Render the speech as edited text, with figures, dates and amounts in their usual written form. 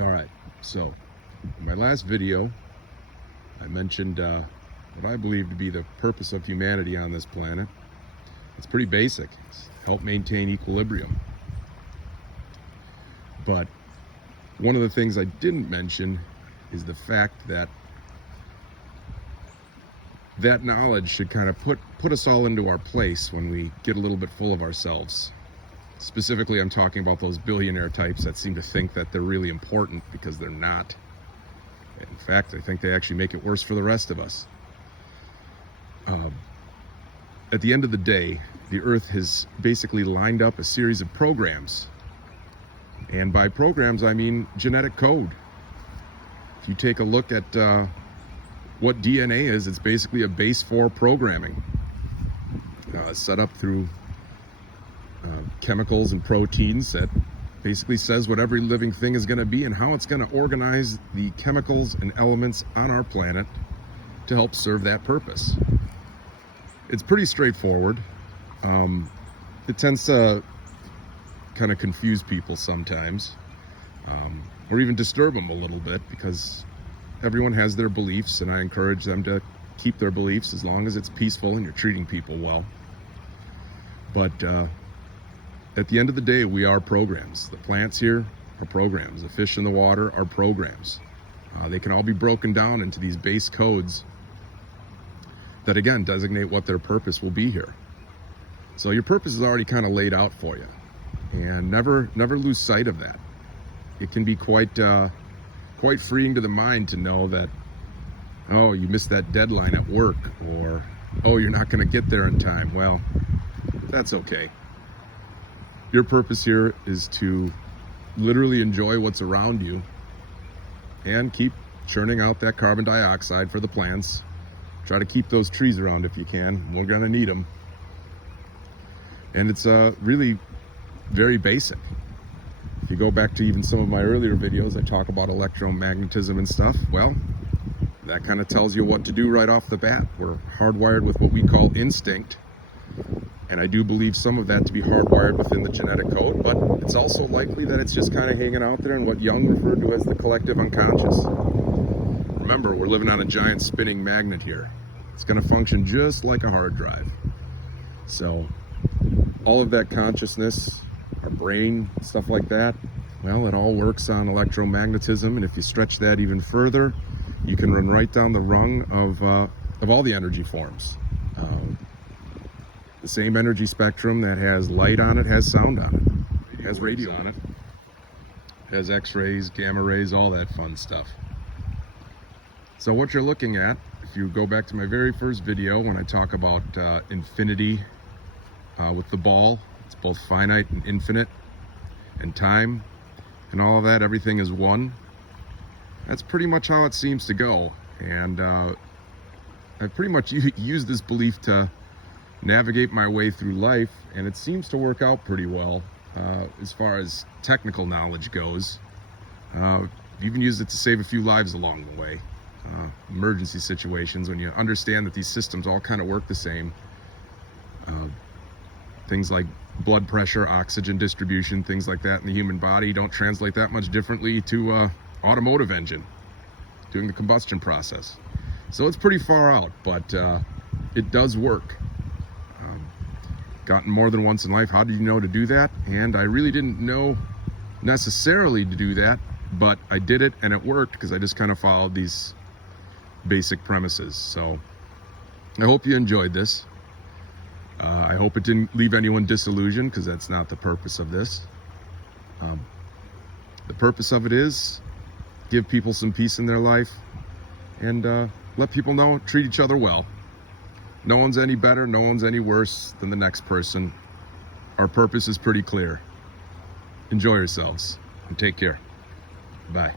All right, so in my last video, I mentioned what I believe to be the purpose of humanity on this planet. It's pretty basic. It's help maintain equilibrium. But one of the things I didn't mention is the fact that that knowledge should kind of put us all into our place when we get a little bit full of ourselves. Specifically, I'm talking about those billionaire types that seem to think that they're really important because they're not. In fact, I think they actually make it worse for the rest of us. At the end of the day, the Earth has basically lined up a series of programs. And by programs, I mean genetic code. If you take a look at what DNA is, it's basically a base 4 programming set up through chemicals and proteins that basically says what every living thing is going to be and how it's going to organize the chemicals and elements on our planet to help serve that purpose. It's pretty straightforward. It tends to kind of confuse people sometimes, or even disturb them a little bit, because everyone has their beliefs, and I encourage them to keep their beliefs as long as it's peaceful and you're treating people well. But at the end of the day, we are programs. The plants here are programs. The fish in the water are programs. They can all be broken down into these base codes that, again, designate what their purpose will be here. So your purpose is already kind of laid out for you, and never lose sight of that. It can be quite freeing to the mind to know that, oh, you missed that deadline at work, or, oh, you're not going to get there in time. Well, that's okay. Your purpose here is to literally enjoy what's around you and keep churning out that carbon dioxide for the plants. Try to keep those trees around if you can. We're going to need them. And it's really very basic. If you go back to even some of my earlier videos, I talk about electromagnetism and stuff. Well, that kind of tells you what to do right off the bat. We're hardwired with what we call instinct. And I do believe some of that to be hardwired within the genetic code, but it's also likely that it's just kind of hanging out there in what Jung referred to as the collective unconscious. Remember, we're living on a giant spinning magnet here. It's going to function just like a hard drive. So all of that consciousness, our brain, stuff like that, well, it all works on electromagnetism. And if you stretch that even further, you can run right down the rung of all the energy forms. The same energy spectrum that has light on it has sound on it, has radio on it, has X-rays, gamma rays, all that fun stuff. So what you're looking at, if you go back to my very first video when I talk about infinity with the ball, it's both finite and infinite, and time and all of that, everything is one. That's pretty much how it seems to go. And I've pretty much used this belief to navigate my way through life, and it seems to work out pretty well as far as technical knowledge goes. Even used it to save a few lives along the way. Emergency situations, when you understand that these systems all kind of work the same. Things like blood pressure, oxygen distribution, things like that in the human body don't translate that much differently to automotive engine doing the combustion process. So it's pretty far out, but it does work. Gotten more than once in life, how did you know to do that? And I really didn't know necessarily to do that, but I did it and it worked because I just kind of followed these basic premises. So I hope you enjoyed this. I hope it didn't leave anyone disillusioned, because that's not the purpose of this. The purpose of it is give people some peace in their life and let people know, treat each other well. No one's any better, no one's any worse than the next person. Our purpose is pretty clear. Enjoy yourselves and take care. Bye.